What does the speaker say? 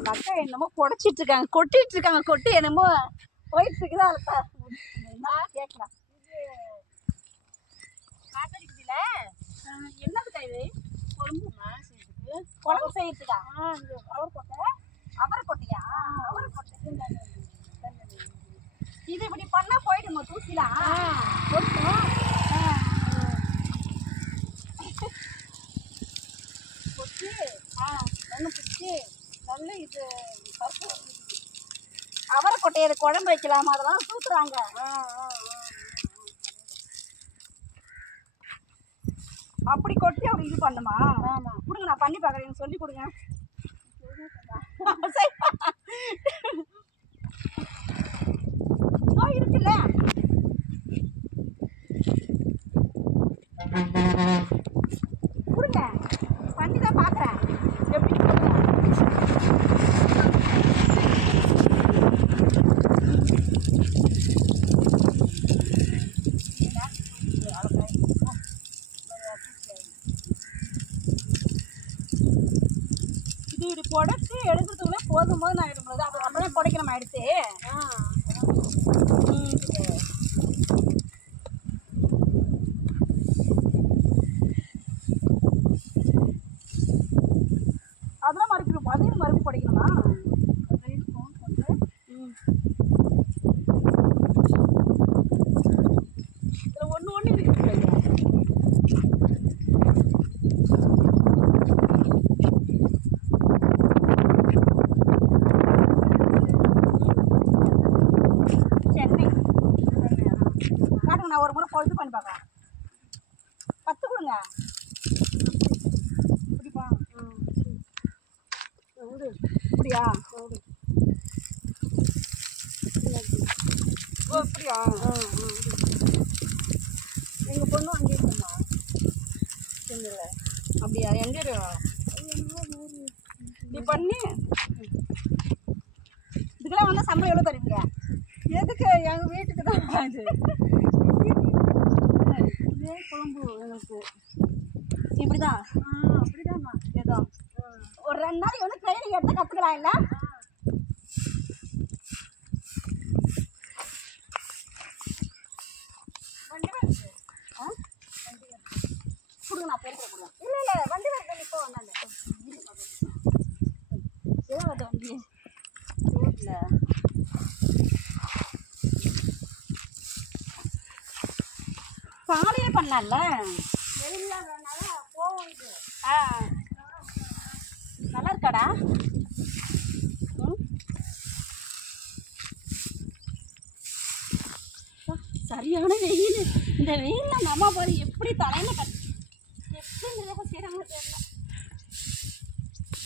அந்த அக்கா என்னமோ புடைச்சிட்டு இருக்காங்க, கொட்டிட்டு இருக்காங்க. கொட்டி என்னமோ போயிட்டு இருக்குதா கேட்கலாம். காத்தடிக்குதுல என்னது கைது குழம்பு செய்யறதுக்கா? அவரை கொட்டையா? அவரை கொட்டை இது இப்படி பண்ணா போயிடுமா தூசிலாம்? கொட்டி ஒன்று பிடிச்சி நல்ல இது பருப்பு அவரை கொட்டையை குழம்பு வைக்கலாமா? அதெல்லாம் தூக்குறாங்க. அப்படி கொட்டி அப்படி இது பண்ணுமா? கொடுங்க, நான் பண்ணி பார்க்குறேன். சொல்லி கொடுங்க. இருக்குல்ல கொடுங்க, பண்ணி தான் பார்க்குறேன் எப்படி. இது இப்படி புடைச்சி எடுக்கிறதுக்குள்ள போதும் போது நான் எடுக்கிறது. அப்படியே புடைக்கணும் எடுத்து. அதெல்லாம் மறுக்கணும், அதையும் மறுபடியும் புடைக்கணுமா? இதில் ஒன்று ஒன்று இருக்குது. நான் ஒரு முறை பொழுது பண்ணி பார்க்குறேன். கற்று கொடுங்க. இப்படிப்பா இப்படியா? ஓ அப்படியா? எங்கள் பொண்ணும் அங்கேயே இருக்குமா? இல்லை அப்படியா? எங்கே இப்படி பண்ணி இதுக்கெல்லாம் வந்து சம்பளம் எவ்வளோ தருவீங்க? எதுக்கு? எங்கள் வீட்டுக்கு தான் இது. இதே குழம்பு எனக்கு இப்படிதான். அப்படிதாம்மா. ஏதோ ஒரு 2 நாளைக்கு வந்து ட்ரைனிங் எடுத்து கற்றுக்கலாம். இல்லை வண்டி வருது. கொடுங்க, நான் பேர் கொடுங்க. இல்லை வண்டி வருது. இப்போ வந்தாங்க ஏதோ வருது வண்டி ரோட்டில். காலையே பண்ணலாம்ல? நல்லா இருக்காடா? சரியான வெயில். இந்த வெயிலில் நம்ம பாரு எப்படி தலையில கட்டு